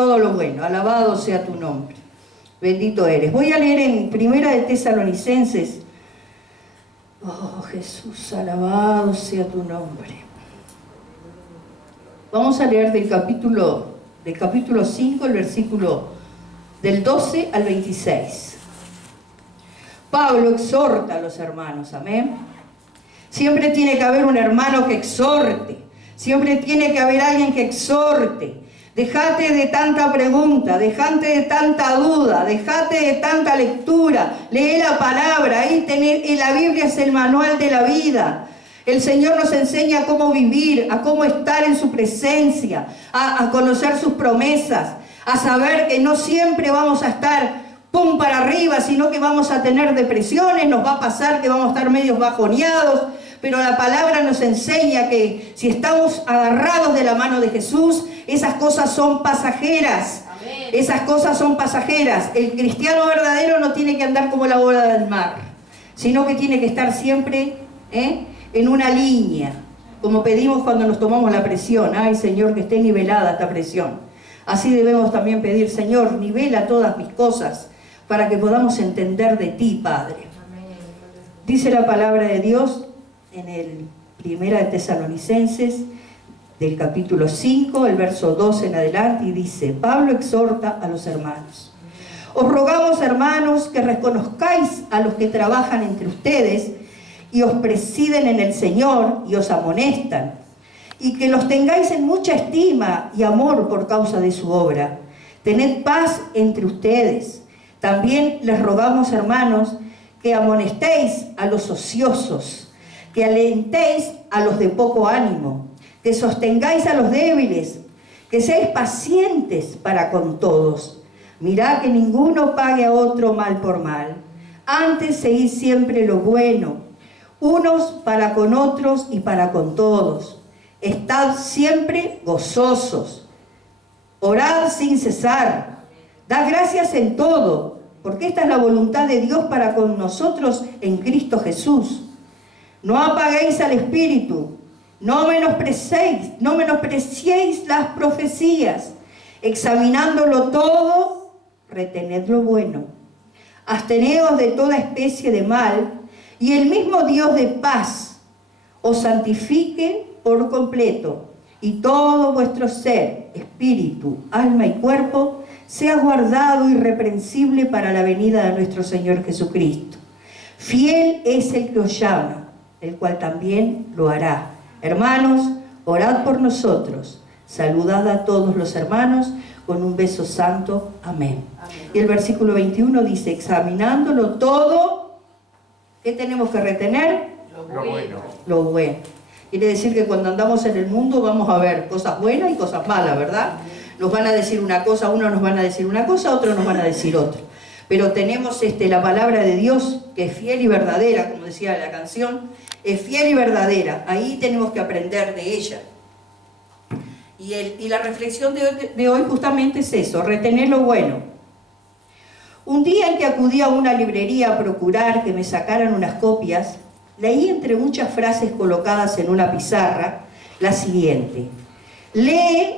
todo lo bueno. Alabado sea tu nombre. Bendito eres. Voy a leer en Primera de Tesalonicenses. Oh Jesús, alabado sea tu nombre. Vamos a leer del capítulo 5, el versículo del 12 al 26. Pablo exhorta a los hermanos, amén. Siempre tiene que haber un hermano que exhorte. Siempre tiene que haber alguien que exhorte. Dejate de tanta pregunta, dejate de tanta duda, dejate de tanta lectura. Lee la palabra, ahí la Biblia es el manual de la vida. El Señor nos enseña a cómo vivir, a cómo estar en su presencia, a conocer sus promesas, a saber que no siempre vamos a estar pum para arriba, sino que vamos a tener depresiones, nos va a pasar que vamos a estar medios bajoneados, pero la palabra nos enseña que si estamos agarrados de la mano de Jesús, esas cosas son pasajeras. Amén. Esas cosas son pasajeras. El cristiano verdadero no tiene que andar como la ola del mar, sino que tiene que estar siempre en una línea, como pedimos cuando nos tomamos la presión. Ay, Señor, que esté nivelada esta presión. Así debemos también pedir, Señor, nivela todas mis cosas para que podamos entender de ti, Padre. Amén. Dice la palabra de Dios en el Primera de Tesalonicenses, del capítulo 5, el verso 12 en adelante, y dice: Pablo exhorta a los hermanos. Os rogamos, hermanos, que reconozcáis a los que trabajan entre ustedes y os presiden en el Señor y os amonestan, y que los tengáis en mucha estima y amor por causa de su obra. Tened paz entre ustedes. También les rogamos, hermanos, que amonestéis a los ociosos, que alentéis a los de poco ánimo, que sostengáis a los débiles, que seáis pacientes para con todos. Mirad que ninguno pague a otro mal por mal. Antes seguid siempre lo bueno, unos para con otros y para con todos. Estad siempre gozosos. Orad sin cesar. Dad gracias en todo, porque esta es la voluntad de Dios para con nosotros en Cristo Jesús. No apaguéis al Espíritu, no menospreciéis las profecías. Examinándolo todo, retened lo bueno. Absteneos de toda especie de mal, y el mismo Dios de paz os santifique por completo, y todo vuestro ser, espíritu, alma y cuerpo, sea guardado irreprensible para la venida de nuestro Señor Jesucristo. Fiel es el que os llama, el cual también lo hará. Hermanos, orad por nosotros. Saludad a todos los hermanos con un beso santo. Amén. Amén. Y el versículo 21 dice: examinándolo todo, ¿qué tenemos que retener? Lo bueno. Lo bueno. Quiere decir que cuando andamos en el mundo vamos a ver cosas buenas y cosas malas, ¿verdad? Nos van a decir una cosa, unos nos van a decir una cosa, otros nos van a decir otra. Pero tenemos la palabra de Dios, que es fiel y verdadera, como decía la canción, es fiel y verdadera. Ahí tenemos que aprender de ella. Y la reflexión de hoy justamente es eso, retener lo bueno. Un día en que acudí a una librería a procurar que me sacaran unas copias, leí entre muchas frases colocadas en una pizarra la siguiente: lee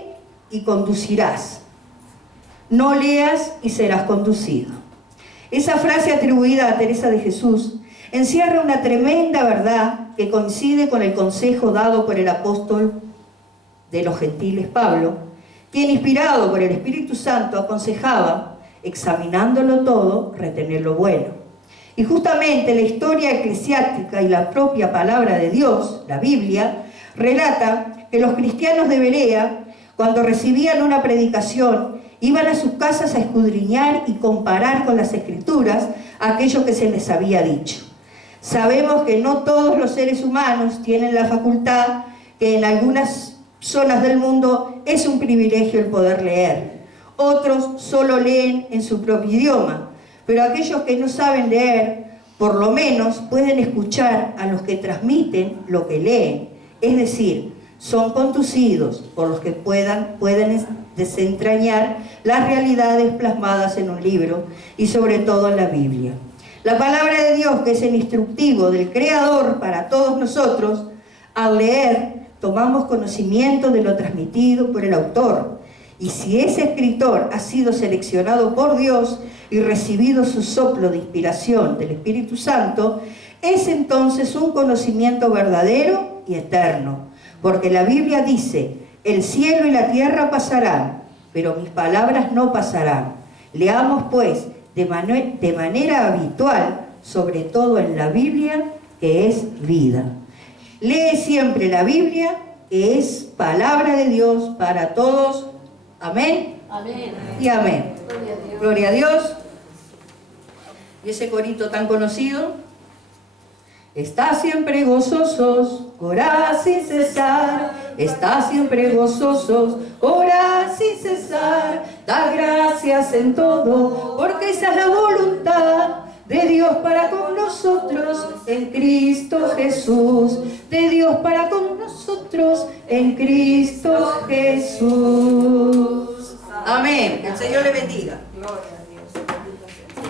y conducirás, no leas y serás conducido. Esa frase atribuida a Teresa de Jesús encierra una tremenda verdad que coincide con el consejo dado por el apóstol de los gentiles Pablo, quien, inspirado por el Espíritu Santo, aconsejaba, examinándolo todo, retener lo bueno. Y justamente la historia eclesiástica y la propia palabra de Dios, la Biblia, relata que los cristianos de Berea, cuando recibían una predicación, iban a sus casas a escudriñar y comparar con las Escrituras aquello que se les había dicho. Sabemos que no todos los seres humanos tienen la facultad, que en algunas zonas del mundo es un privilegio el poder leer. Otros solo leen en su propio idioma, pero aquellos que no saben leer, por lo menos pueden escuchar a los que transmiten lo que leen. Es decir, son conducidos por los que pueden desentrañar las realidades plasmadas en un libro y sobre todo en la Biblia. La palabra de Dios, que es el instructivo del Creador para todos nosotros, al leer tomamos conocimiento de lo transmitido por el autor Y si ese escritor ha sido seleccionado por Dios y recibido su soplo de inspiración del Espíritu Santo, es entonces un conocimiento verdadero y eterno. Porque la Biblia dice, el cielo y la tierra pasarán, pero mis palabras no pasarán. Leamos pues de manera habitual, sobre todo en la Biblia, que es vida. Lee siempre la Biblia, que es palabra de Dios para todos. Amén. Amén. Y amén. Gloria a Dios. Gloria a Dios. Y ese corito tan conocido. Está siempre gozosos, orad sin cesar. Está siempre gozosos, orad sin cesar. Da gracias en todo, porque esa es la voluntad de Dios para con nosotros en Cristo Jesús. De Dios para con nosotros en Cristo Jesús. Amén. Que el Señor le bendiga. Gloria a Dios. Bendito sea el Señor.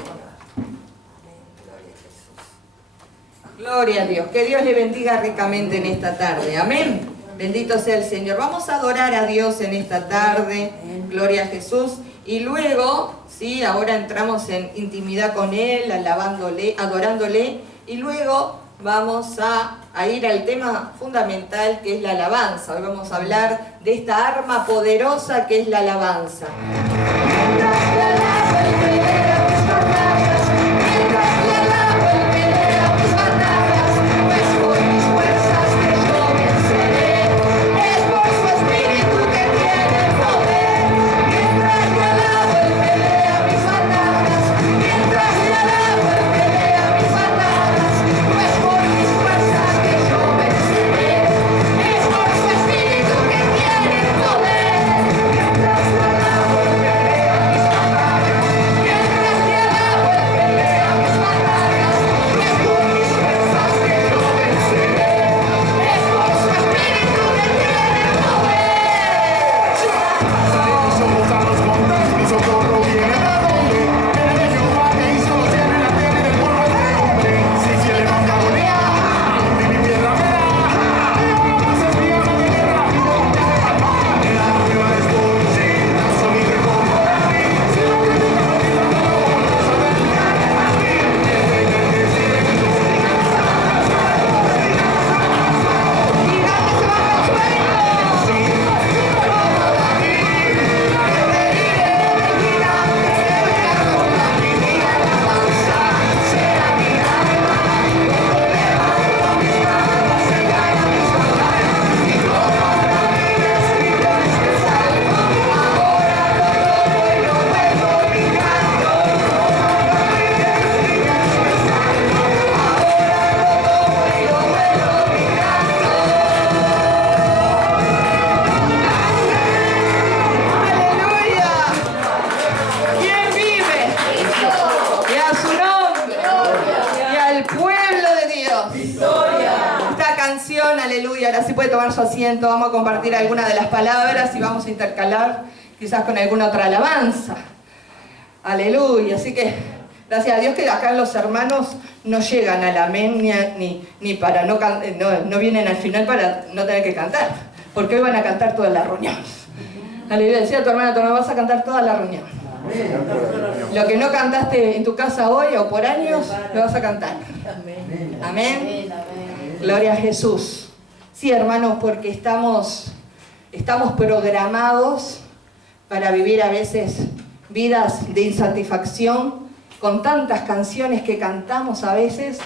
Amén. Gloria a Jesús. Gloria a Dios, que Dios le bendiga ricamente en esta tarde, amén. Bendito sea el Señor. Vamos a adorar a Dios en esta tarde, gloria a Jesús. Y luego, sí, ahora entramos en intimidad con Él, alabándole, adorándole. Y luego vamos a ir al tema fundamental que es la alabanza. Hoy vamos a hablar de esta arma poderosa que es la alabanza. Aleluya, ahora sí puede tomar su asiento, vamos a compartir algunas de las palabras y vamos a intercalar quizás con alguna otra alabanza. Aleluya, así que gracias a Dios que acá los hermanos no llegan al amén ni para no vienen al final para no tener que cantar, porque hoy van a cantar toda la reunión. Aleluya, decía a tu hermana, vas a cantar toda la reunión. Lo que no cantaste en tu casa hoy o por años, lo vas a cantar. Amén. Gloria a Jesús. Sí, hermanos, porque estamos programados para vivir a veces vidas de insatisfacción con tantas canciones que cantamos a veces,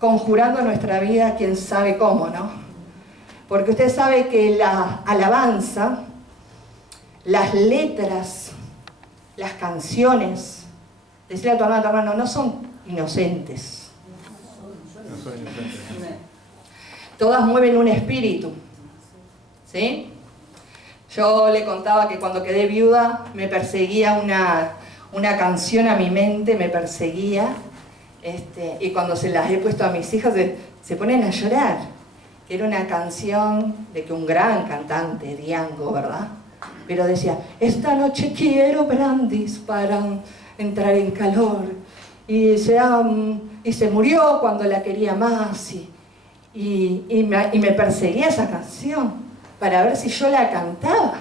conjurando nuestra vida, quién sabe cómo, ¿no? Porque usted sabe que la alabanza, las letras, las canciones, decirle a tu hermano, no son inocentes. Todas mueven un espíritu, ¿sí? Yo le contaba que cuando quedé viuda me perseguía una canción a mi mente, me perseguía, y cuando se las he puesto a mis hijas se ponen a llorar. Era una canción de que un gran cantante, Diango, ¿verdad? Pero decía, esta noche quiero brandis para entrar en calor. Y se murió cuando la quería más. Y me perseguía esa canción para ver si yo la cantaba.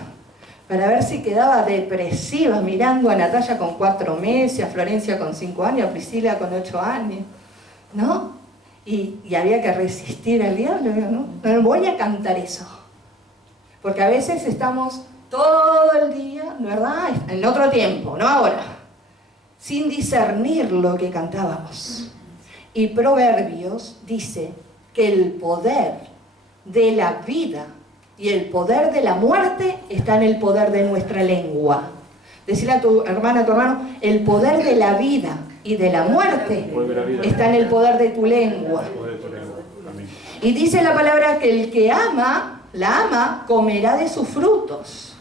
para ver si quedaba depresiva mirando a Natalia con 4 meses, a Florencia con 5 años, a Priscila con 8 años, ¿no? Y había que resistir al diablo, ¿no? No voy a cantar eso. Porque a veces estamos todo el día, ¿verdad? En otro tiempo, no ahora, sin discernir lo que cantábamos. Y Proverbios dice que el poder de la vida y el poder de la muerte está en el poder de nuestra lengua. Decirle a tu hermana, a tu hermano, el poder de la vida y de la muerte está en el poder de tu lengua. Y dice la palabra que el que ama, la ama, comerá de sus frutos.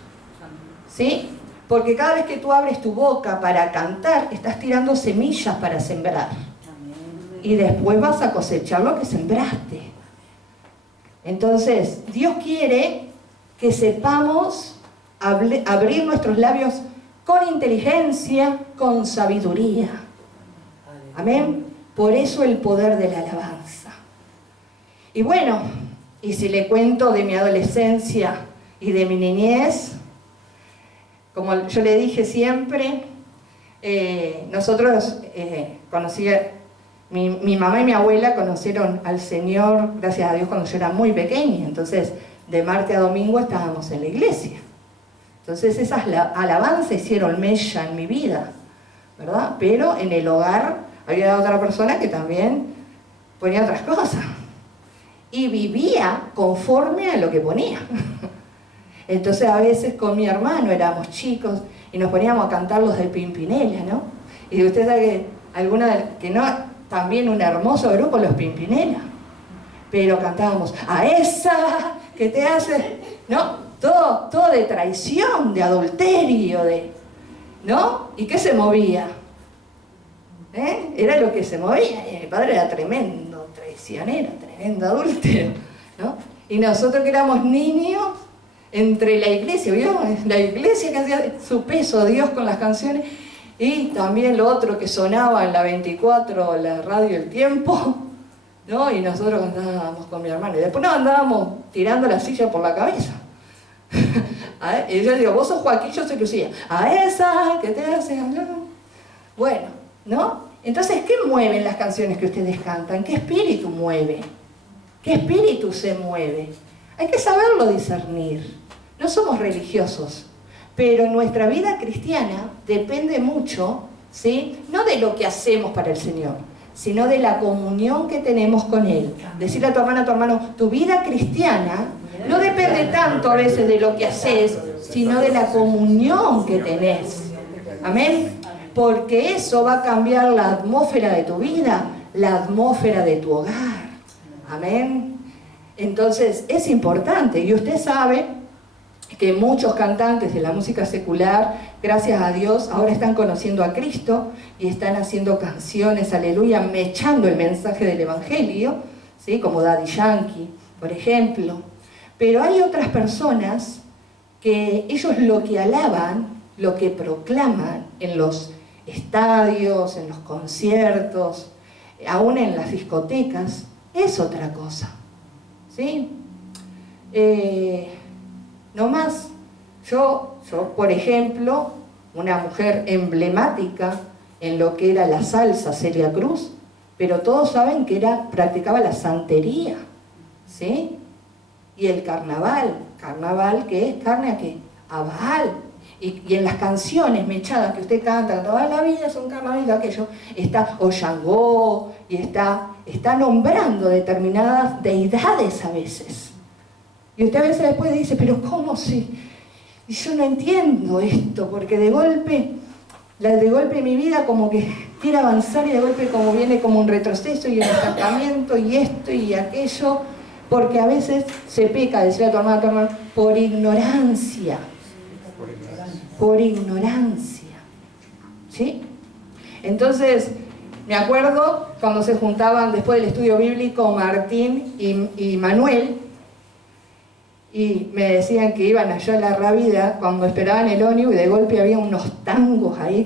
¿Sí? Porque cada vez que tú abres tu boca para cantar, estás tirando semillas para sembrar. Y después vas a cosechar lo que sembraste. Entonces, Dios quiere que sepamos abrir nuestros labios con inteligencia, con sabiduría. Amén. Por eso el poder de la alabanza. Y bueno, y si le cuento de mi adolescencia y de mi niñez, como yo le dije siempre, nosotros mi mamá y mi abuela conocieron al Señor, gracias a Dios, cuando yo era muy pequeña. Entonces, de martes a domingo estábamos en la iglesia. Entonces, esas alabanzas hicieron mella en mi vida, ¿verdad? Pero en el hogar había otra persona que también ponía otras cosas. Y vivía conforme a lo que ponía. Entonces, a veces con mi hermano éramos chicos y nos poníamos a cantar los de Pimpinela, ¿no? Y usted sabe que también un hermoso grupo, los Pimpinela. Pero cantábamos, a esa que te hace, ¿no? Todo de traición, de adulterio, ¿no? ¿Y qué se movía? Era lo que se movía. Y mi padre era tremendo traicionero, tremendo adúltero, ¿no? Y nosotros que éramos niños, entre la iglesia, ¿vio? La iglesia que hacía su peso, Dios con las canciones, y también lo otro que sonaba en la 24, la radio El Tiempo, ¿no? Y nosotros andábamos con mi hermano. Y después nos andábamos tirando la silla por la cabeza. Y yo digo, vos sos Joaquín, yo soy Lucía. A esa que te hace hablar. Bueno, ¿no? Entonces, ¿qué mueven las canciones que ustedes cantan? ¿Qué espíritu mueve? ¿Qué espíritu se mueve? Hay que saberlo discernir. No somos religiosos, pero nuestra vida cristiana depende mucho, ¿sí? No de lo que hacemos para el Señor, sino de la comunión que tenemos con Él. Decirle a tu hermana, a tu hermano, tu vida cristiana no depende tanto a veces de lo que haces, sino de la comunión que tenés. Amén. Porque eso va a cambiar la atmósfera de tu vida, la atmósfera de tu hogar. Amén. Entonces es importante, y usted sabe que muchos cantantes de la música secular, gracias a Dios, ahora están conociendo a Cristo y están haciendo canciones, aleluya, mechando el mensaje del Evangelio, ¿sí? Como Daddy Yankee, por ejemplo. Pero hay otras personas que ellos lo que alaban, lo que proclaman en los estadios, en los conciertos, aún en las discotecas, es otra cosa, ¿sí? No más, yo, por ejemplo, una mujer emblemática en lo que era la salsa, Celia Cruz, pero todos saben que practicaba la santería, ¿sí? Y el carnaval que es carne a qué, a Baal. Y en las canciones mechadas que usted canta, toda la vida es un carnaval, aquello, está Ollangó y está nombrando determinadas deidades a veces. Y usted a veces después dice, pero ¿cómo si? Y yo no entiendo esto, porque de golpe mi vida como que quiere avanzar y de golpe como viene como un retroceso y el estancamiento y esto y aquello, porque a veces se peca, decía tu hermano, por ignorancia. Por ignorancia. ¿Sí? Entonces, me acuerdo cuando se juntaban después del estudio bíblico Martín y Manuel, y me decían que iban allá a la Rábida cuando esperaban el ómnibus y de golpe había unos tangos ahí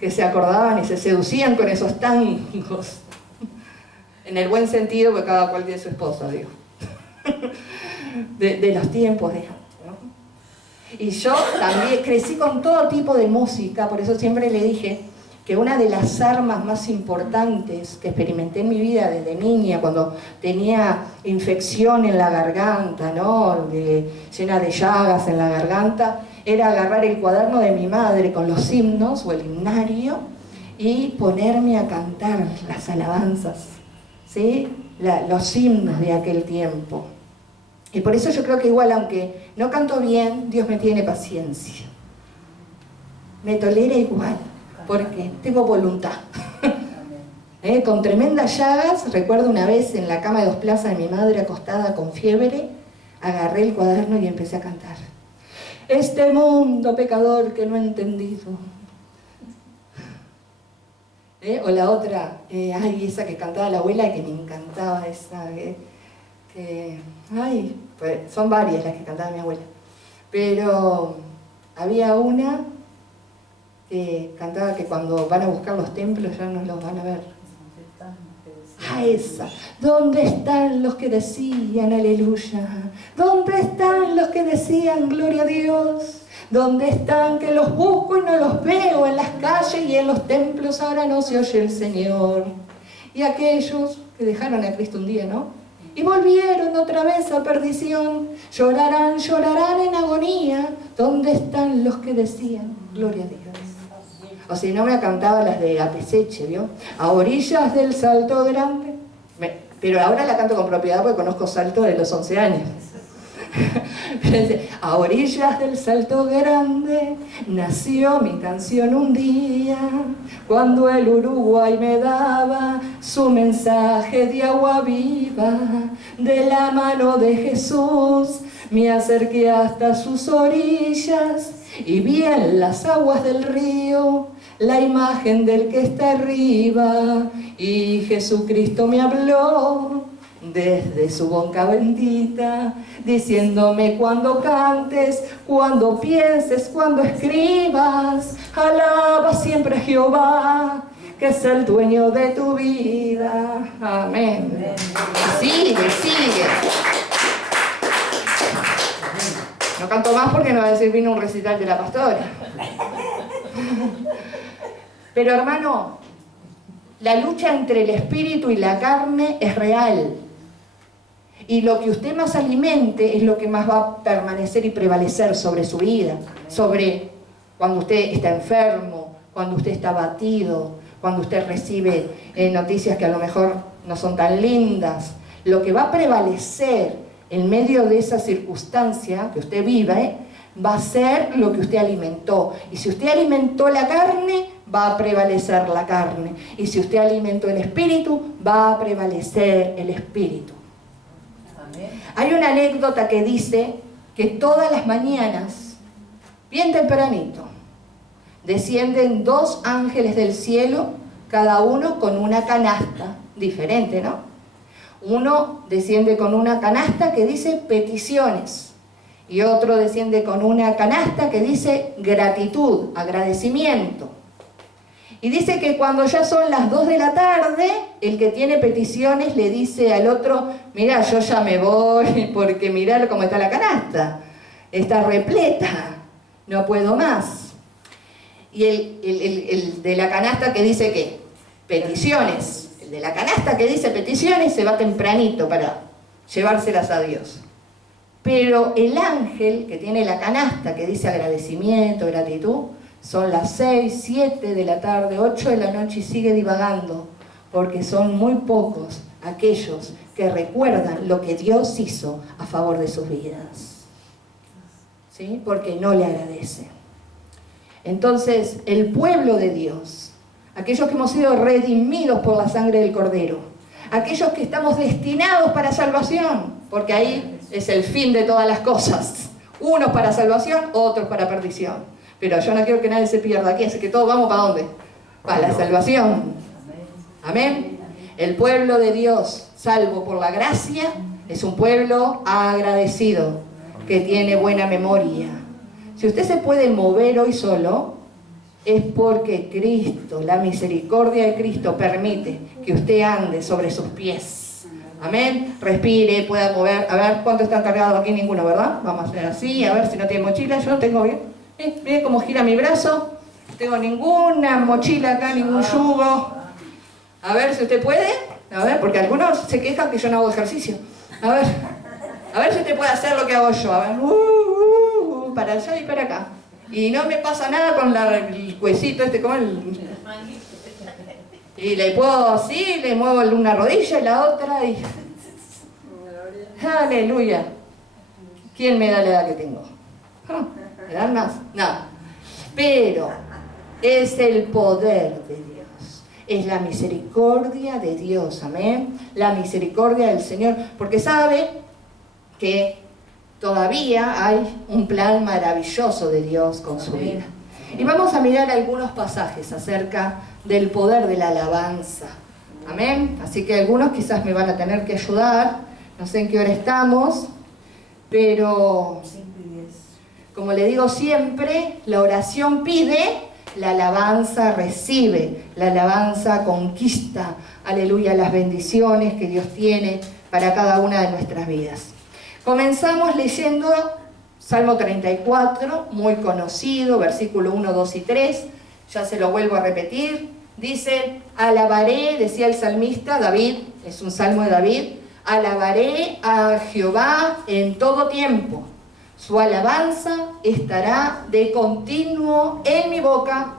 que se acordaban y se seducían con esos tangos. En el buen sentido, porque cada cual tiene su esposa, digo. De los tiempos de antes, ¿no? Y yo también crecí con todo tipo de música, por eso siempre le dije que una de las armas más importantes que experimenté en mi vida desde niña, cuando tenía infección en la garganta, ¿no? Llena de llagas en la garganta, era agarrar el cuaderno de mi madre con los himnos o el himnario y ponerme a cantar las alabanzas, ¿sí? Los himnos de aquel tiempo. Y por eso yo creo que igual, aunque no canto bien, Dios me tiene paciencia. Me tolera igual, porque tengo voluntad. Con tremendas llagas, recuerdo una vez en la cama de 2 plazas de mi madre acostada con fiebre, agarré el cuaderno y empecé a cantar. Este mundo pecador que no he entendido. O la otra, esa que cantaba la abuela, que me encantaba, esa, pues son varias las que cantaba mi abuela. Pero había una que cantaba que cuando van a buscar los templos ya no los van a ver. Esa. ¿Dónde están los que decían aleluya? ¿Dónde están los que decían gloria a Dios? ¿Dónde están que los busco y no los veo en las calles y en los templos? Ahora no se oye el Señor. Y aquellos que dejaron a Cristo un día, ¿no? Y volvieron otra vez a perdición. Llorarán, llorarán en agonía. ¿Dónde están los que decían gloria a Dios? O si no, me cantaba las de Apeseche, ¿vio? A orillas del Salto Grande. Pero ahora la canto con propiedad porque conozco Salto de los 11 años. A orillas del Salto Grande nació mi canción un día, cuando el Uruguay me daba su mensaje de agua viva. De la mano de Jesús me acerqué hasta sus orillas y vi en las aguas del río la imagen del que está arriba. Y Jesucristo me habló desde su boca bendita, diciéndome: cuando cantes, cuando pienses, cuando escribas, alaba siempre a Jehová, que es el dueño de tu vida. Amén. Sigue, sigue. No canto más porque no va a decir vino un recital de la pastora. Pero hermano, la lucha entre el espíritu y la carne es real. Y lo que usted más alimente es lo que más va a permanecer y prevalecer sobre su vida. Sobre cuando usted está enfermo, cuando usted está abatido, cuando usted recibe noticias que a lo mejor no son tan lindas. Lo que va a prevalecer en medio de esa circunstancia que usted vive, va a ser lo que usted alimentó. Y si usted alimentó la carne, va a prevalecer la carne. Y si usted alimentó el espíritu, va a prevalecer el espíritu. Hay una anécdota que dice que todas las mañanas, bien tempranito, descienden 2 ángeles del cielo, cada uno con una canasta diferente, ¿no? Uno desciende con una canasta que dice peticiones y otro desciende con una canasta que dice gratitud, agradecimiento. Y dice que cuando ya son las 2 de la tarde, el que tiene peticiones le dice al otro: mira, yo ya me voy porque mirá cómo está la canasta, está repleta, no puedo más. Y el de la canasta que dice ¿qué? Peticiones. El de la canasta que dice peticiones se va tempranito para llevárselas a Dios. Pero el ángel que tiene la canasta que dice agradecimiento, gratitud, son las 6, 7 de la tarde, 8 de la noche y sigue divagando, porque son muy pocos aquellos que recuerdan lo que Dios hizo a favor de sus vidas, ¿sí? Porque no le agradecen. Entonces, el pueblo de Dios, aquellos que hemos sido redimidos por la sangre del Cordero, aquellos que estamos destinados para salvación, porque ahí es el fin de todas las cosas, unos para salvación, otros para perdición. Pero yo no quiero que nadie se pierda aquí, así que todos vamos ¿para dónde? Para la salvación. Amén. El pueblo de Dios, salvo por la gracia, es un pueblo agradecido, que tiene buena memoria. Si usted se puede mover hoy solo, es porque Cristo, la misericordia de Cristo, permite que usted ande sobre sus pies. Amén. Respire, pueda mover. A ver, ¿cuánto están cargados aquí? Ninguno, ¿verdad? Vamos a hacer así, a ver si no tiene mochila. Yo no tengo bien. Miren cómo gira mi brazo. No tengo ninguna mochila acá, ningún yugo. A ver si usted puede. A ver, porque algunos se quejan que yo no hago ejercicio. A ver si usted puede hacer lo que hago yo. A ver, para allá y para acá. Y no me pasa nada con el huesito este, como y le puedo así, le muevo una rodilla y la otra y... ¡Aleluya! ¿Quién me da la edad que tengo? ¿Me dan más? No. Pero es el poder de Dios. Es la misericordia de Dios, amén. La misericordia del Señor. Porque sabe que todavía hay un plan maravilloso de Dios con su vida. Y vamos a mirar algunos pasajes acerca del poder de la alabanza. Amén. Así que algunos quizás me van a tener que ayudar. No sé en qué hora estamos, pero como le digo siempre, la oración pide, la alabanza recibe, la alabanza conquista. Aleluya, las bendiciones que Dios tiene para cada una de nuestras vidas. Comenzamos leyendo Salmo 34, muy conocido, versículo 1, 2 y 3. Ya se lo vuelvo a repetir. Dice, alabaré, decía el salmista David, es un salmo de David, alabaré a Jehová en todo tiempo. Su alabanza estará de continuo en mi boca.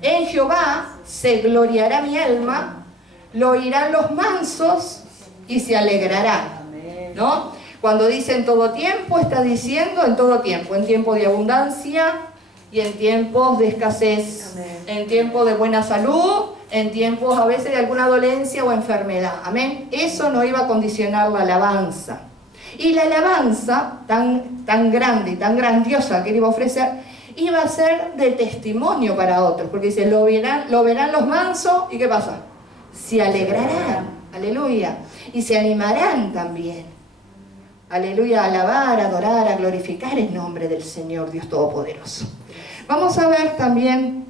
En Jehová se gloriará mi alma, lo oirán los mansos y se alegrarán. ¿No? Cuando dice en todo tiempo, está diciendo en todo tiempo, en tiempo de abundancia y en tiempos de escasez, en tiempos de buena salud, en tiempos a veces de alguna dolencia o enfermedad. Amén. Eso no iba a condicionar la alabanza. Y la alabanza tan grande y tan grandiosa que él iba a ofrecer, iba a ser de testimonio para otros. Porque dice, lo verán los mansos, ¿y qué pasa? Se alegrarán, aleluya, y se animarán también. Aleluya, a alabar, a adorar, a glorificar el nombre del Señor Dios Todopoderoso. Vamos a ver también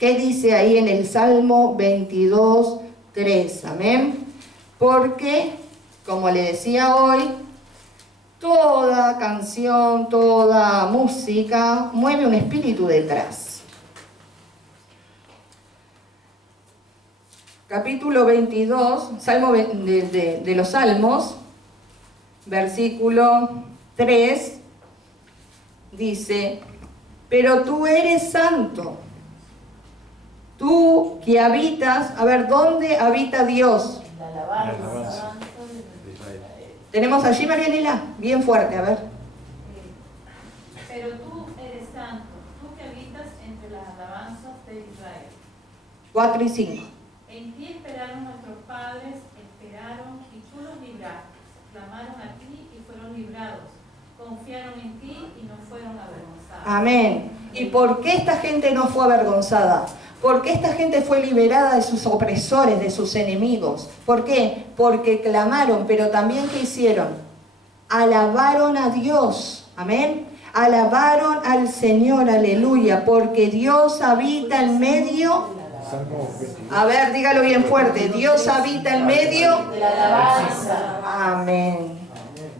qué dice ahí en el Salmo 22, 3. Amén. Porque, como le decía hoy, toda canción, toda música mueve un espíritu detrás. Capítulo 22, Salmo de los Salmos, versículo 3, dice, pero tú eres santo, tú que habitas, a ver, ¿dónde habita Dios? La alabanza. Tenemos allí, Marianela, bien fuerte, a ver. Pero tú eres santo, tú que habitas entre las alabanzas de Israel. 4 y 5. En ti esperaron nuestros padres, esperaron y tú los libraste. Clamaron a ti y fueron librados. Confiaron en ti y no fueron avergonzados. Amén. ¿Y por qué esta gente no fue avergonzada? ¿Por qué esta gente fue liberada de sus opresores, de sus enemigos? ¿Por qué? Porque clamaron, pero también ¿qué hicieron? Alabaron a Dios. Amén. Alabaron al Señor, aleluya, porque Dios habita en medio. A ver, dígalo bien fuerte. Dios habita en medio de la alabanza. Amén.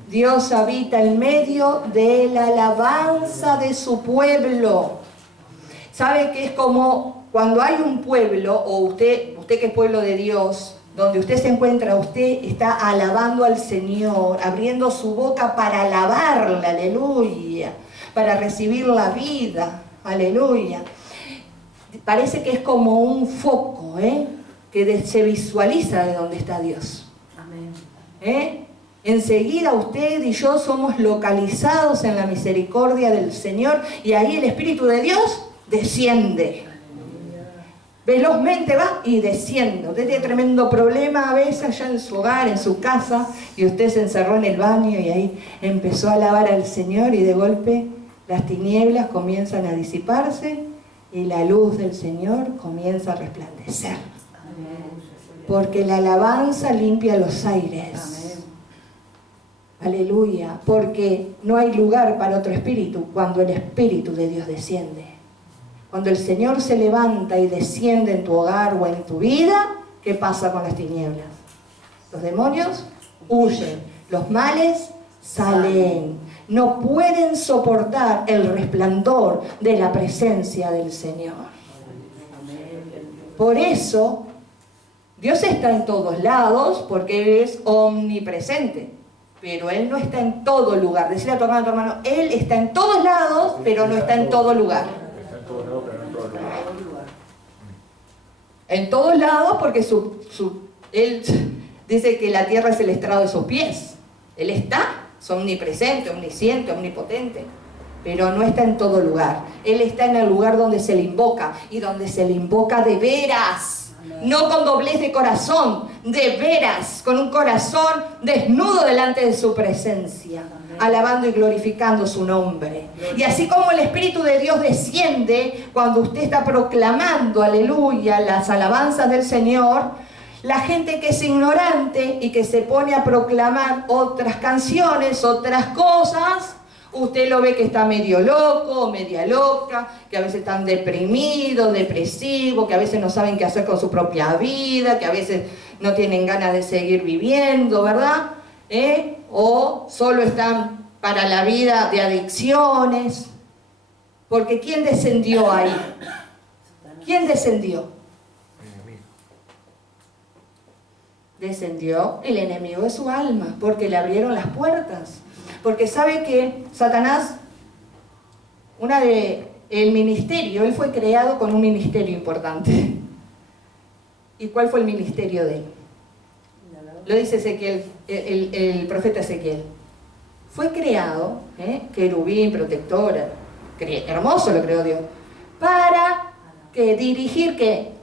Dios habita en medio de la alabanza de su pueblo. ¿Sabe que es como cuando hay un pueblo, o usted que es pueblo de Dios, donde usted se encuentra, usted está alabando al Señor, abriendo su boca para alabarle, aleluya, para recibir la vida, aleluya. Parece que es como un foco, que se visualiza de dónde está Dios. Amén. Enseguida usted y yo somos localizados en la misericordia del Señor y ahí el Espíritu de Dios desciende. Velozmente va y desciende. Usted tiene tremendo problema a veces allá en su hogar, en su casa, y usted se encerró en el baño y ahí empezó a alabar al Señor y de golpe las tinieblas comienzan a disiparse y la luz del Señor comienza a resplandecer. Porque la alabanza limpia los aires. Aleluya. Porque no hay lugar para otro espíritu cuando el Espíritu de Dios desciende. Cuando el Señor se levanta y desciende en tu hogar o en tu vida, ¿qué pasa con las tinieblas? Los demonios huyen. Los males salen. No pueden soportar el resplandor de la presencia del Señor. Por eso, Dios está en todos lados porque Él es omnipresente. Pero Él no está en todo lugar. Decirle a tu hermano, Él está en todos lados, pero no está en todo lugar. Está en todos lados, pero no en todos lugares. En todos lados porque Él dice que la tierra es el estrado de sus pies. Él está, es omnipresente, omnisciente, omnipotente, pero no está en todo lugar. Él está en el lugar donde se le invoca, y donde se le invoca de veras. No con doblez de corazón, de veras, con un corazón desnudo delante de su presencia, alabando y glorificando su nombre. Y así como el Espíritu de Dios desciende cuando usted está proclamando, aleluya, las alabanzas del Señor, la gente que es ignorante y que se pone a proclamar otras canciones, otras cosas, usted lo ve que está medio loco o media loca, que a veces están deprimidos, depresivos, que a veces no saben qué hacer con su propia vida, que a veces no tienen ganas de seguir viviendo, ¿verdad? O solo están para la vida de adicciones. Porque ¿quién descendió ahí? ¿Quién descendió? Descendió el enemigo de su alma, porque le abrieron las puertas. Porque sabe que Satanás, el ministerio, él fue creado con un ministerio importante. ¿Y cuál fue el ministerio de él? Lo dice Ezequiel, el profeta Ezequiel. Fue creado, querubín, protectora, hermoso lo creó Dios, para dirigir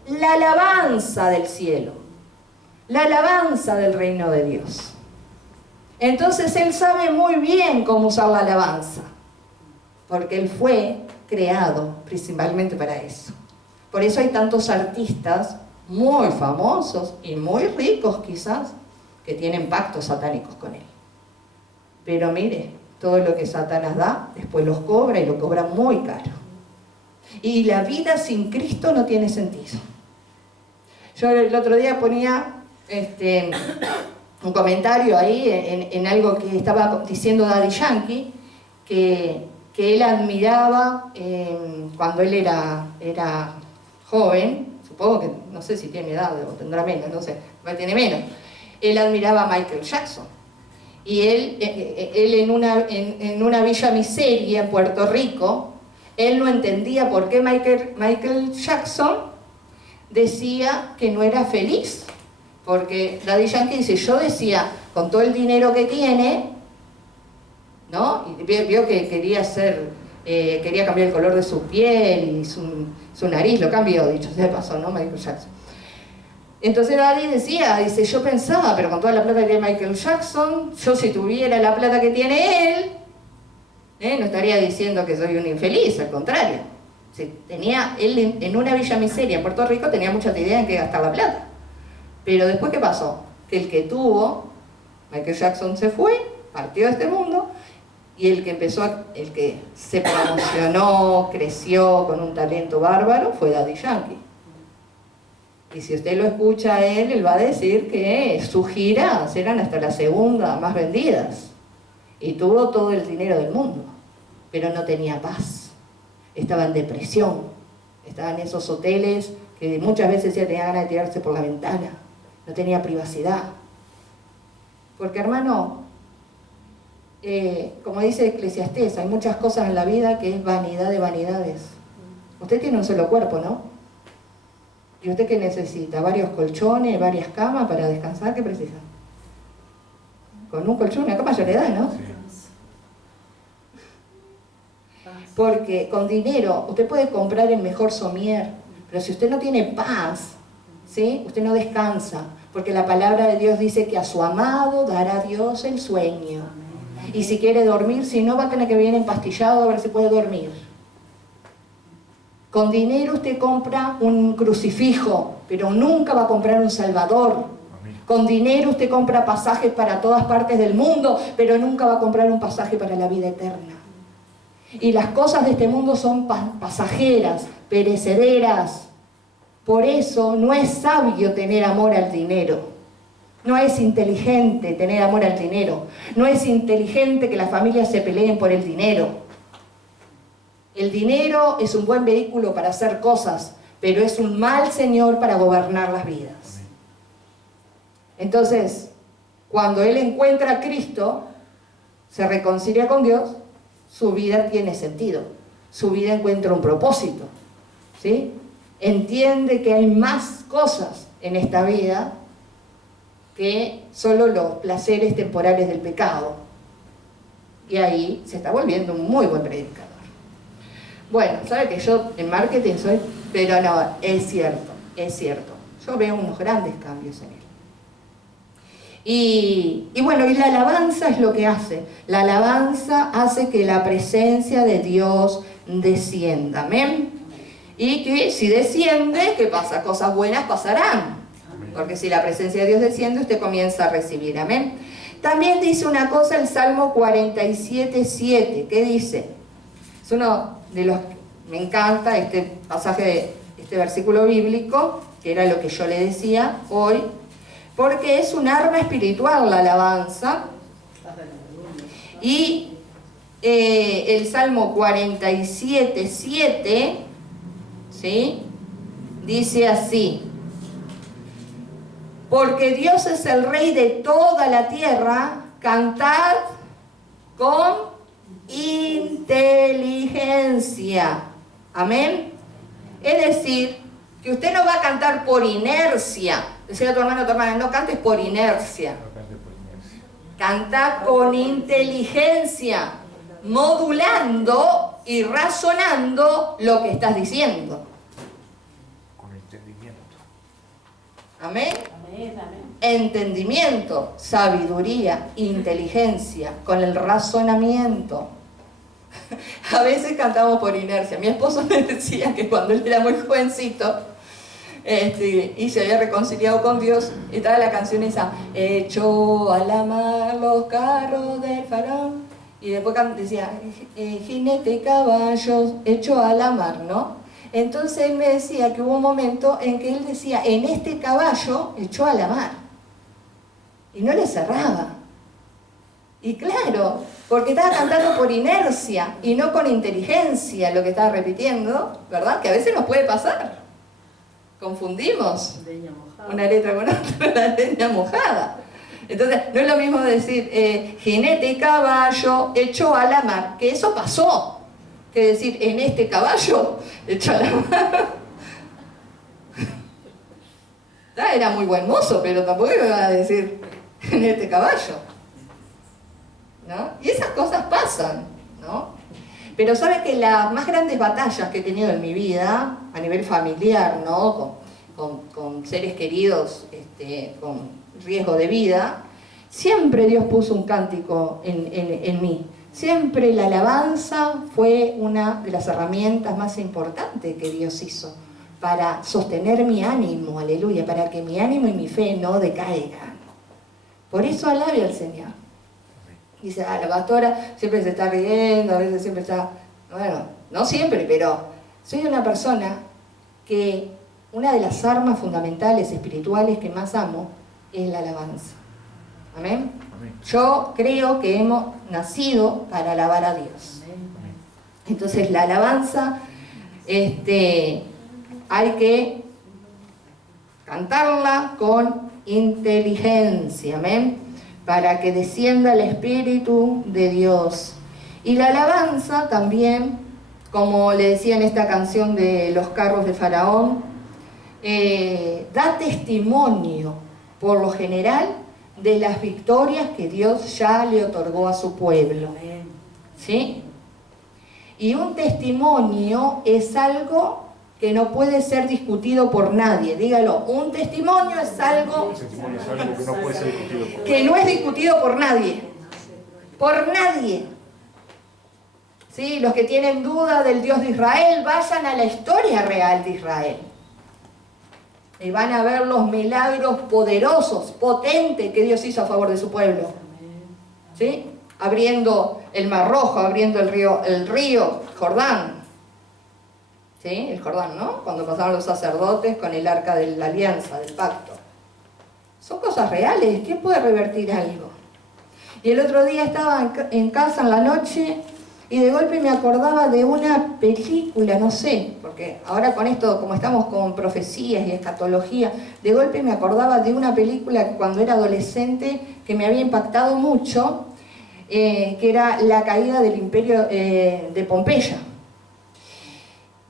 la alabanza del cielo, la alabanza del reino de Dios. Entonces él sabe muy bien cómo usar la alabanza, porque él fue creado principalmente para eso. Por eso hay tantos artistas muy famosos y muy ricos quizás, que tienen pactos satánicos con él. Pero mire, todo lo que Satanás da, después los cobra, y lo cobra muy caro. Y la vida sin Cristo no tiene sentido. Yo el otro día ponía un comentario ahí en algo que estaba diciendo Daddy Yankee, que él admiraba cuando él era joven, supongo que, no sé si tiene edad o tendrá menos, no sé, tiene menos. Él admiraba a Michael Jackson. Y él en una villa miseria en Puerto Rico, él no entendía por qué Michael Jackson decía que no era feliz. Porque Daddy Yankee dice, yo decía, con todo el dinero que tiene, ¿no? Y vio que quería cambiar el color de su piel y su nariz, lo cambió, dicho sea de paso, ¿no? Michael Jackson. Entonces Daddy dice, yo pensaba, pero con toda la plata que tiene Michael Jackson, yo si tuviera la plata que tiene él, no estaría diciendo que soy un infeliz, al contrario. Él en una villa miseria en Puerto Rico tenía mucha idea en qué gastar la plata. Pero después, ¿qué pasó? Que el que tuvo, Michael Jackson se fue, partió de este mundo, y el que se promocionó, creció con un talento bárbaro, fue Daddy Yankee. Y si usted lo escucha a él va a decir que sus giras eran hasta la segunda más vendidas. Y tuvo todo el dinero del mundo, pero no tenía paz. Estaba en depresión, estaba en esos hoteles que muchas veces ya tenía ganas de tirarse por la ventana. No tenía privacidad. Porque, hermano, como dice Eclesiastés, hay muchas cosas en la vida que es vanidad de vanidades. Usted tiene un solo cuerpo, ¿no? ¿Y usted qué necesita? ¿Varios colchones, varias camas para descansar? ¿Qué precisa? Con un colchón, una cama ya le da, ¿no? Sí. Porque con dinero usted puede comprar el mejor somier, pero si usted no tiene paz, ¿sí? Usted no descansa, porque la palabra de Dios dice que a su amado dará Dios el sueño. Y si quiere dormir, si no, va a tener que venir empastillado a ver si puede dormir. Con dinero usted compra un crucifijo, pero nunca va a comprar un salvador. Con dinero usted compra pasajes para todas partes del mundo, pero nunca va a comprar un pasaje para la vida eterna. Y las cosas de este mundo son pasajeras, perecederas. Por eso no es sabio tener amor al dinero. No es inteligente tener amor al dinero. No es inteligente que las familias se peleen por el dinero. El dinero es un buen vehículo para hacer cosas, pero es un mal señor para gobernar las vidas. Entonces, cuando él encuentra a Cristo, se reconcilia con Dios, su vida tiene sentido. Su vida encuentra un propósito. ¿Sí? Entiende que hay más cosas en esta vida que solo los placeres temporales del pecado. Y ahí se está volviendo un muy buen predicador. Bueno, sabe que yo en marketing soy, pero no, es cierto, es cierto. Yo veo unos grandes cambios en él. Y bueno, y la alabanza es lo que hace. La alabanza hace que la presencia de Dios descienda. Amén. Y que si desciende, ¿qué pasa? Cosas buenas pasarán. Porque si la presencia de Dios desciende, usted comienza a recibir. Amén. También dice una cosa el Salmo 47:7. ¿Qué dice? Es uno de los que me encanta este pasaje, este versículo bíblico, que era lo que yo le decía hoy, porque es un arma espiritual la alabanza. Y el Salmo 47:7, ¿sí? Dice así: porque Dios es el Rey de toda la tierra, cantad con inteligencia. Amén. Es decir, que usted no va a cantar por inercia. Decirle a tu hermana, no cantes por inercia. Canta con inteligencia, modulando y razonando lo que estás diciendo. Con entendimiento. Amén. Entendimiento, sabiduría, inteligencia, con el razonamiento. A veces cantamos por inercia. Mi esposo me decía que cuando él era muy jovencito y se había reconciliado con Dios, estaba la canción esa: echó a la mar los carros del faraón, y después decía jinete y caballos, echó a la mar, ¿no? Entonces él me decía que hubo un momento en que él decía: en este caballo echó a la mar, y no le cerraba. Y claro, porque estaba cantando por inercia y no con inteligencia lo que estaba repitiendo, ¿verdad? Que a veces nos puede pasar. Confundimos una letra con otra, la leña mojada. Entonces, no es lo mismo decir jinete y caballo echó a la mar, que eso pasó, que decir en este caballo echó a la mar. Era muy buen mozo, pero tampoco iba a decir en este caballo, ¿no? Y esas cosas pasan, ¿no? Pero sabe que las más grandes batallas que he tenido en mi vida, a nivel familiar, ¿no? Con seres queridos, con riesgo de vida, siempre Dios puso un cántico en mí. Siempre la alabanza fue una de las herramientas más importantes que Dios hizo para sostener mi ánimo, aleluya, para que mi ánimo y mi fe no decaigan. Por eso alabe al Señor. Dice, la pastora siempre se está riendo, a veces siempre está... Bueno, no siempre, pero soy una persona que una de las armas fundamentales espirituales que más amo es la alabanza. ¿Amén? Amén. Yo creo que hemos nacido para alabar a Dios. Entonces la alabanza hay que cantarla con inteligencia, amén, para que descienda el Espíritu de Dios. Y la alabanza también, como le decía en esta canción de los carros de Faraón, da testimonio, por lo general, de las victorias que Dios ya le otorgó a su pueblo. ¿Sí? Y un testimonio es algo que no puede ser discutido por nadie. Dígalo, un testimonio es algo El testimonio es algo que no puede ser discutido por que no es discutido por nadie. Por nadie. ¿Sí? Los que tienen duda del Dios de Israel, vayan a la historia real de Israel. Y van a ver los milagros poderosos, potentes que Dios hizo a favor de su pueblo. ¿Sí? Abriendo el Mar Rojo, abriendo el río Jordán. ¿Sí? El Jordán, ¿no? Cuando pasaron los sacerdotes con el arca de la alianza, del pacto. Son cosas reales. ¿Quién puede revertir algo? Y el otro día estaba en casa en la noche y de golpe me acordaba de una película, no sé, porque ahora con esto, como estamos con profecías y escatología, de golpe me acordaba de una película que cuando era adolescente que me había impactado mucho, que era La caída del imperio de Pompeya.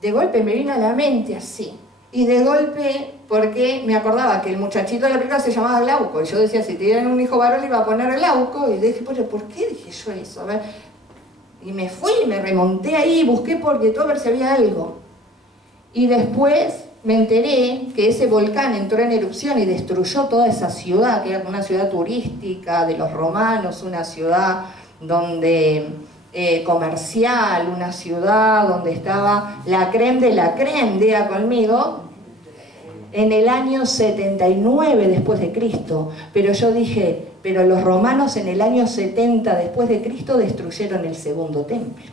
De golpe me vino a la mente así. Y de golpe, porque me acordaba que el muchachito de la película se llamaba Glauco. Y yo decía, si te dieran un hijo varón, le iba a poner Glauco. Y dije, ¿por qué dije yo eso? A ver. Y me fui, me remonté ahí, busqué porque todo a ver si había algo. Y después me enteré que ese volcán entró en erupción y destruyó toda esa ciudad, que era una ciudad turística de los romanos, una ciudad donde... comercial, una ciudad donde estaba la creme de la creme, diga conmigo, en el año 79 después de Cristo. Pero yo dije, pero los romanos en el año 70 después de Cristo destruyeron el segundo templo.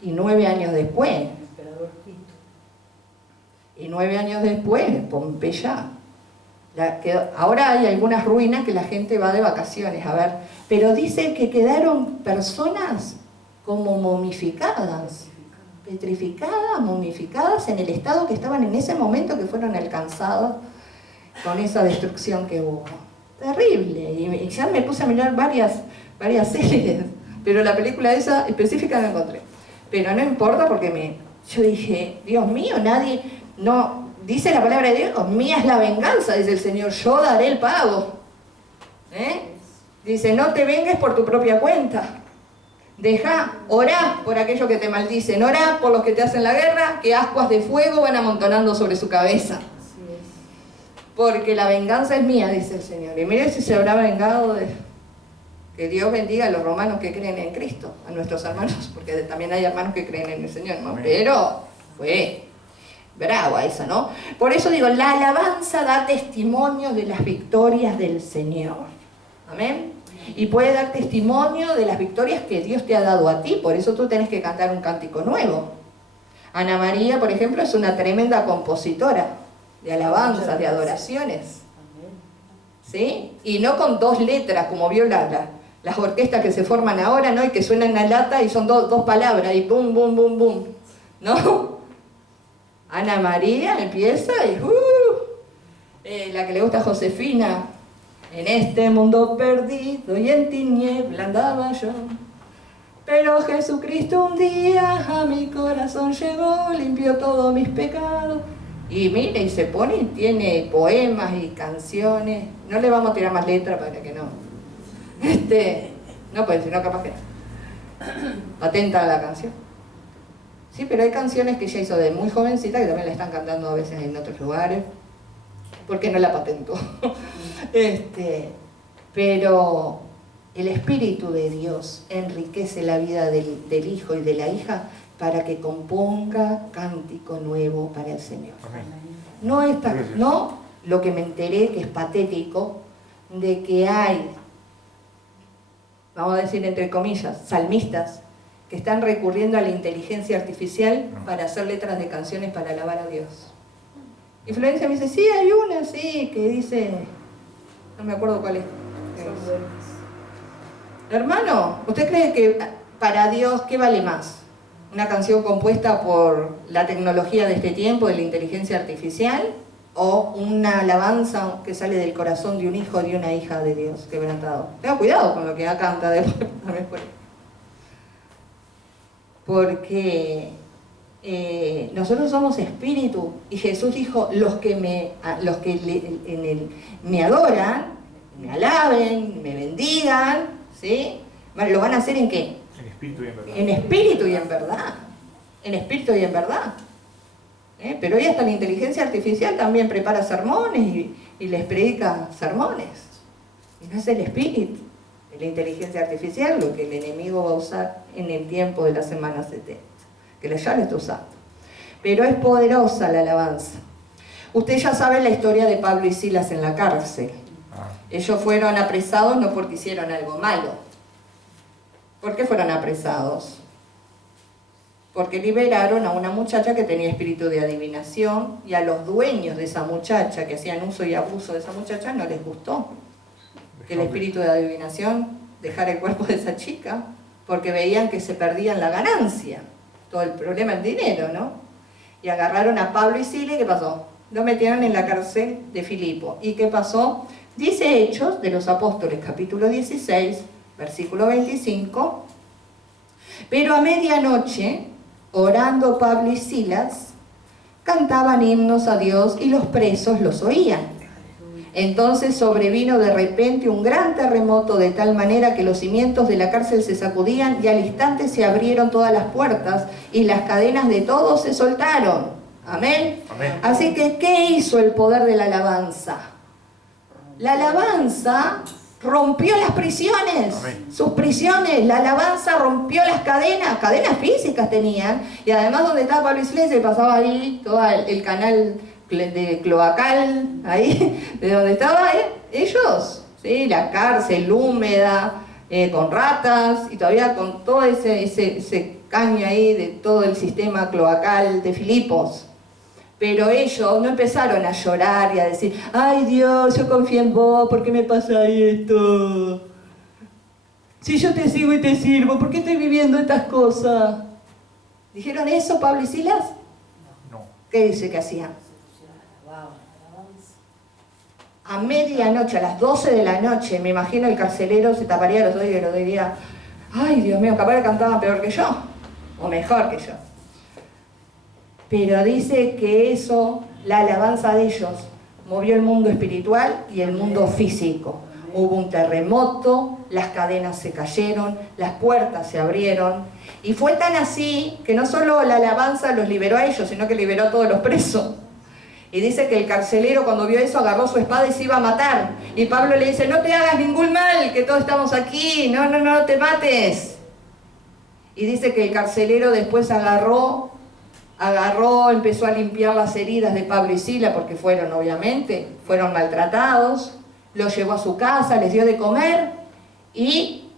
Y 9 años después, Pompeya. Ahora hay algunas ruinas que la gente va de vacaciones a ver, pero dice que quedaron personas como momificadas, petrificadas, momificadas en el estado que estaban en ese momento, que fueron alcanzados con esa destrucción que hubo. Terrible. Y ya me puse a mirar varias series, pero la película esa específica no encontré. Pero no importa porque yo dije, Dios mío, nadie, no, dice la palabra de Dios, mía es la venganza, dice el Señor, yo daré el pago. Dice, no te vengues por tu propia cuenta. Deja, orá por aquellos que te maldicen, orá por los que te hacen la guerra, que ascuas de fuego van amontonando sobre su cabeza. Porque la venganza es mía, dice el Señor. Y mire si se habrá vengado de... Que Dios bendiga a los romanos que creen en Cristo, a nuestros hermanos, porque también hay hermanos que creen en el Señor, ¿no? Pero fue brava esa, ¿no? Por eso digo, la alabanza da testimonio de las victorias del Señor. Amén. Y puede dar testimonio de las victorias que Dios te ha dado a ti, por eso tú tenés que cantar un cántico nuevo. Ana María, por ejemplo, es una tremenda compositora de alabanzas, de adoraciones. ¿Sí? Y no con 2 letras, como vio las orquestas que se forman ahora, ¿no? Y que suenan en la lata y son dos palabras, y bum, bum, bum, bum. ¿No? Ana María empieza y... la que le gusta a Josefina... En este mundo perdido y en tiniebla andaba yo, pero Jesucristo un día a mi corazón llegó, limpió todos mis pecados. Y mire, y se pone y tiene poemas y canciones. No le vamos a tirar más letras para que no. No, pues si no capaz que patenta la canción. Sí, pero hay canciones que ella hizo de muy jovencita que también la están cantando a veces en otros lugares. ¿Por qué no la patentó? Pero el Espíritu de Dios enriquece la vida del hijo y de la hija para que componga cántico nuevo para el Señor. No lo que me enteré, que es patético, de que hay, vamos a decir entre comillas, salmistas que están recurriendo a la inteligencia artificial para hacer letras de canciones para alabar a Dios. Y Florencia me dice, sí, hay una, sí, que dice, no me acuerdo cuál es. Hermano, ¿usted cree que para Dios qué vale más? ¿Una canción compuesta por la tecnología de este tiempo, de la inteligencia artificial? ¿O una alabanza que sale del corazón de un hijo o de una hija de Dios quebrantado? Tenga cuidado con lo que canta después. Porque... nosotros somos espíritu y Jesús dijo, los que me adoran, me alaben, me bendigan, ¿sí? ¿Lo van a hacer en qué? En espíritu y en verdad. En espíritu y en verdad. En espíritu y en verdad. Pero hoy hasta la inteligencia artificial también prepara sermones y les predica sermones. Y no es el espíritu, es la inteligencia artificial lo que el enemigo va a usar en el tiempo de la semana 70. Que ya lo está usando. Pero es poderosa la alabanza. Usted ya sabe la historia de Pablo y Silas en la cárcel. Ellos fueron apresados no porque hicieron algo malo. ¿Por qué fueron apresados? porque liberaron a una muchacha que tenía espíritu de adivinación, y a los dueños de esa muchacha, que hacían uso y abuso de esa muchacha, no les gustó que el espíritu de adivinación dejara el cuerpo de esa chica, porque veían que se perdían la ganancia, todo el problema el dinero, ¿no? Y agarraron a Pablo y Silas, ¿y qué pasó? Lo metieron en la cárcel de Filipo. ¿Y qué pasó? Dice Hechos de los Apóstoles, capítulo 16, versículo 25, pero a medianoche, orando Pablo y Silas, cantaban himnos a Dios y los presos los oían. Entonces sobrevino de repente un gran terremoto, de tal manera que los cimientos de la cárcel se sacudían, y al instante se abrieron todas las puertas y las cadenas de todos se soltaron. Amén. Amén. Así que, ¿qué hizo el poder de la alabanza? La alabanza rompió las prisiones. Amén. Sus prisiones. La alabanza rompió las cadenas físicas tenían, y además donde estaba Pablo y Silas se pasaba ahí todo el canal de cloacal, ahí, de donde estaban ellos, ¿sí? La cárcel húmeda, con ratas, y todavía con todo ese caño ahí de todo el sistema cloacal de Filipos. Pero ellos no empezaron a llorar y a decir, ay Dios, yo confío en vos, ¿por qué me pasa esto? Si yo te sigo y te sirvo, ¿por qué estoy viviendo estas cosas? ¿Dijeron eso Pablo y Silas? No. ¿Qué dice que hacían? A medianoche, a las 12 de la noche, me imagino el carcelero se taparía los ojos y lo diría, ay Dios mío, capaz que cantaban peor que yo, o mejor que yo. Pero dice que eso, la alabanza de ellos, movió el mundo espiritual y el mundo físico. Hubo un terremoto, las cadenas se cayeron, las puertas se abrieron, y fue tan así que no solo la alabanza los liberó a ellos, sino que liberó a todos los presos. Y dice que el carcelero, cuando vio eso, agarró su espada y se iba a matar. Y Pablo le dice, no te hagas ningún mal, que todos estamos aquí, no te mates. Y dice que el carcelero después agarró, empezó a limpiar las heridas de Pablo y Silas, porque fueron maltratados, los llevó a su casa, les dio de comer y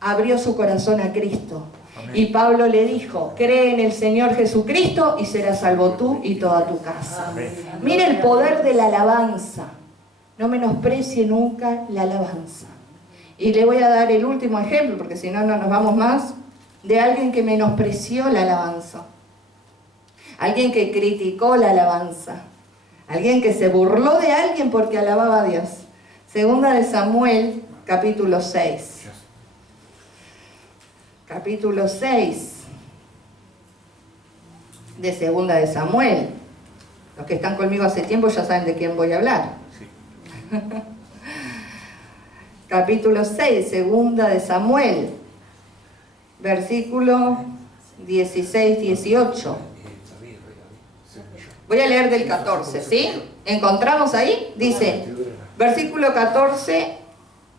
abrió su corazón a Cristo. Amén. Y Pablo le dijo, cree en el Señor Jesucristo y serás salvo tú y toda tu casa. Amén. Mira el poder de la alabanza. No menosprecie nunca la alabanza. Y le voy a dar el último ejemplo, porque si no, no nos vamos más, de alguien que menospreció la alabanza. Alguien que criticó la alabanza. Alguien que se burló de alguien porque alababa a Dios. Segunda de Samuel, capítulo 6. Capítulo 6 de Segunda de Samuel. Los que están conmigo hace tiempo ya saben de quién voy a hablar. Sí. Capítulo 6, Segunda de Samuel, versículo 16-18. Voy a leer del 14, ¿sí? ¿Encontramos ahí? Dice, versículo 14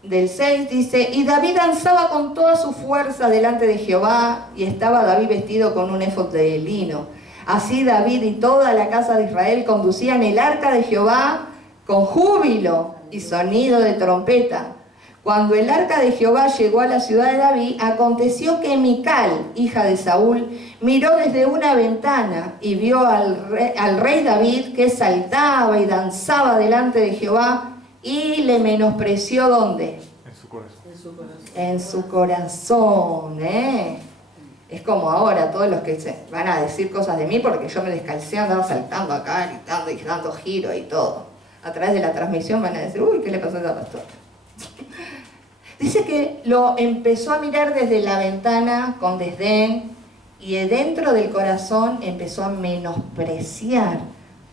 del 6 dice, y David danzaba con toda su fuerza delante de Jehová, y estaba David vestido con un éfod de lino. Así David y toda la casa de Israel conducían el arca de Jehová con júbilo y sonido de trompeta. Cuando el arca de Jehová llegó a la ciudad de David, aconteció que Mical, hija de Saúl, miró desde una ventana y vio al rey David que saltaba y danzaba delante de Jehová, y le menospreció, ¿dónde? En su corazón. En su corazón, ¿eh? Es como ahora todos los que se van a decir cosas de mí porque yo me descalcé, andaba saltando acá, gritando y dando giros y todo. A través de la transmisión van a decir, uy, ¿qué le pasó a esa pastora? Dice que lo empezó a mirar desde la ventana con desdén, y dentro del corazón empezó a menospreciar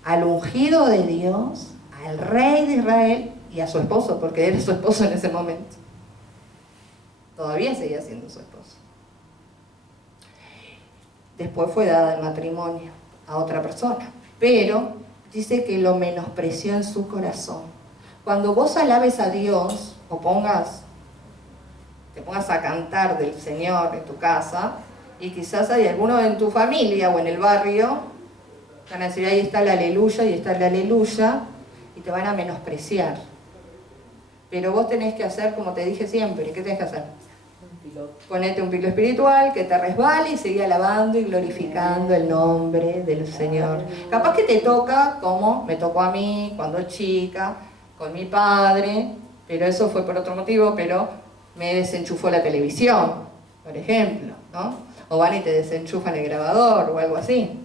al ungido de Dios, al rey de Israel y a su esposo, porque era su esposo en ese momento. Todavía seguía siendo su esposo. Después fue dada en matrimonio a otra persona, pero dice que lo menospreció en su corazón. Cuando vos alabes a Dios o te pongas a cantar del Señor en tu casa, y quizás hay alguno en tu familia o en el barrio, van a decir, ahí está el aleluya y está el aleluya, y te van a menospreciar. Pero vos tenés que hacer como te dije siempre. ¿Qué tenés que hacer? Ponete un piloto espiritual que te resbale y sigue alabando y glorificando el nombre del Señor. Capaz que te toca como me tocó a mí cuando chica, con mi padre, pero eso fue por otro motivo, pero me desenchufó la televisión, por ejemplo, ¿no? O van y te desenchufan el grabador o algo así.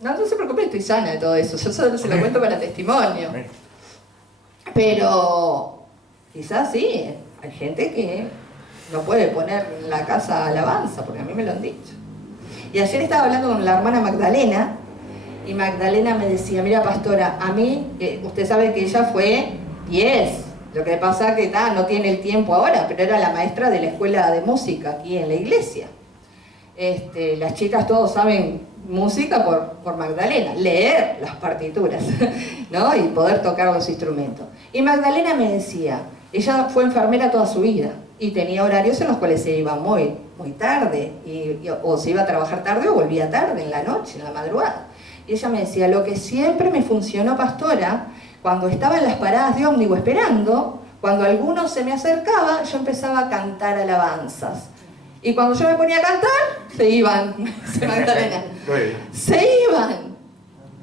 No se preocupe, estoy sana de todo eso, yo solo se lo cuento para testimonio. Pero quizás sí, hay gente que no puede poner en la casa alabanza, porque a mí me lo han dicho. Y ayer estaba hablando con la hermana Magdalena, y Magdalena me decía, mira pastora, a mí, usted sabe que ella fue 10, lo que pasa que no tiene el tiempo ahora, pero era la maestra de la escuela de música aquí en la iglesia. Las chicas todos saben música por Magdalena, leer las partituras, ¿no? Y poder tocar los instrumentos. Y Magdalena me decía, ella fue enfermera toda su vida y tenía horarios en los cuales se iba muy tarde, o se iba a trabajar tarde o volvía tarde, en la noche, en la madrugada. Y ella me decía, lo que siempre me funcionó, pastora, cuando estaba en las paradas de ómnibus esperando, cuando alguno se me acercaba, yo empezaba a cantar alabanzas. Y cuando yo me ponía a cantar, se iban, dice Magdalena. Se iban.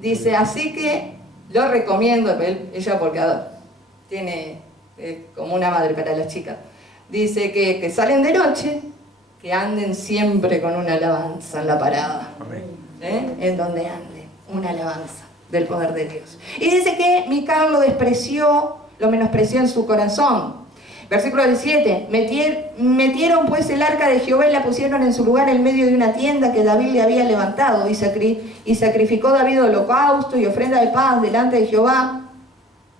Dice, así que lo recomiendo, ella porque tiene como una madre para las chicas. Dice que salen de noche, que anden siempre con una alabanza en la parada. En donde anden, una alabanza del poder de Dios. Y dice que Mical lo menospreció en su corazón. Versículo 17, metieron pues el arca de Jehová y la pusieron en su lugar en medio de una tienda que David le había levantado, y sacrificó David holocausto y ofrenda de paz delante de Jehová.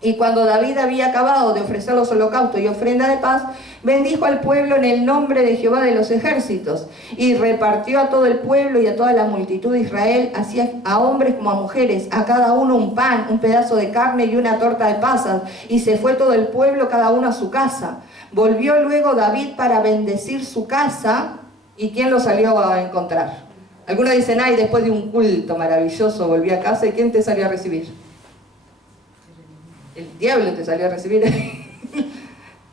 Y cuando David había acabado de ofrecer los holocaustos y ofrenda de paz, bendijo al pueblo en el nombre de Jehová de los ejércitos, y repartió a todo el pueblo y a toda la multitud de Israel, así a hombres como a mujeres, a cada uno un pan, un pedazo de carne y una torta de pasas, y se fue todo el pueblo, cada uno a su casa. Volvió luego David para bendecir su casa, ¿y quién lo salió a encontrar? Algunos dicen, ay, después de un culto maravilloso volví a casa, ¿y quién te salió a recibir? El diablo te salió a recibir.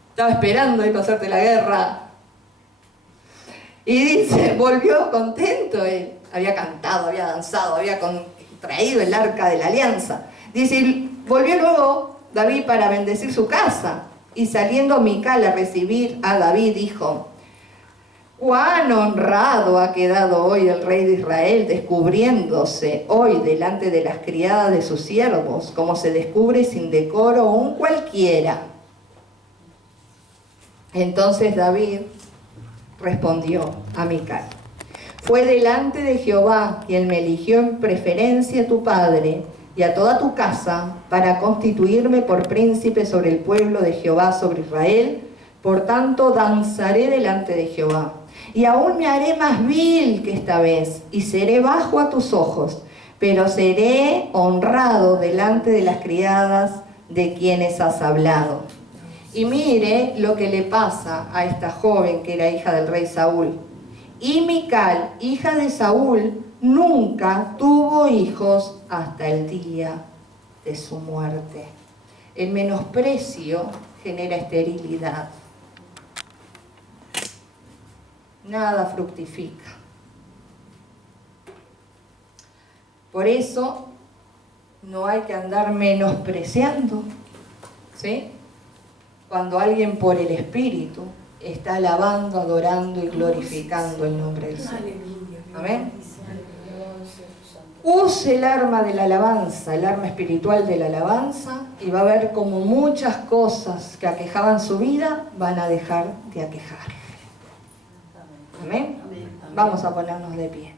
Estaba esperando ahí para hacerte la guerra. Y dice, volvió contento él. Había cantado, había danzado, había traído el arca de la alianza. Dice, volvió luego David para bendecir su casa. Y saliendo Mical a recibir a David, dijo, cuán honrado ha quedado hoy el rey de Israel, descubriéndose hoy delante de las criadas de sus siervos, como se descubre sin decoro un cualquiera. Entonces David respondió a Mical, fue delante de Jehová quien me eligió en preferencia a tu padre y a toda tu casa para constituirme por príncipe sobre el pueblo de Jehová, sobre Israel. Por tanto danzaré delante de Jehová. Y aún me haré más vil que esta vez, y seré bajo a tus ojos, pero seré honrado delante de las criadas de quienes has hablado. Y mire lo que le pasa a esta joven que era hija del rey Saúl. Y Mical, hija de Saúl, nunca tuvo hijos hasta el día de su muerte. El menosprecio genera esterilidad. Nada fructifica. Por eso no hay que andar menospreciando, ¿sí? Cuando alguien por el Espíritu está alabando, adorando y glorificando el nombre del Señor. Amén. Use el arma de la alabanza, el arma espiritual de la alabanza, y va a ver como muchas cosas que aquejaban su vida van a dejar de aquejar. Amén. Vamos a ponernos de pie.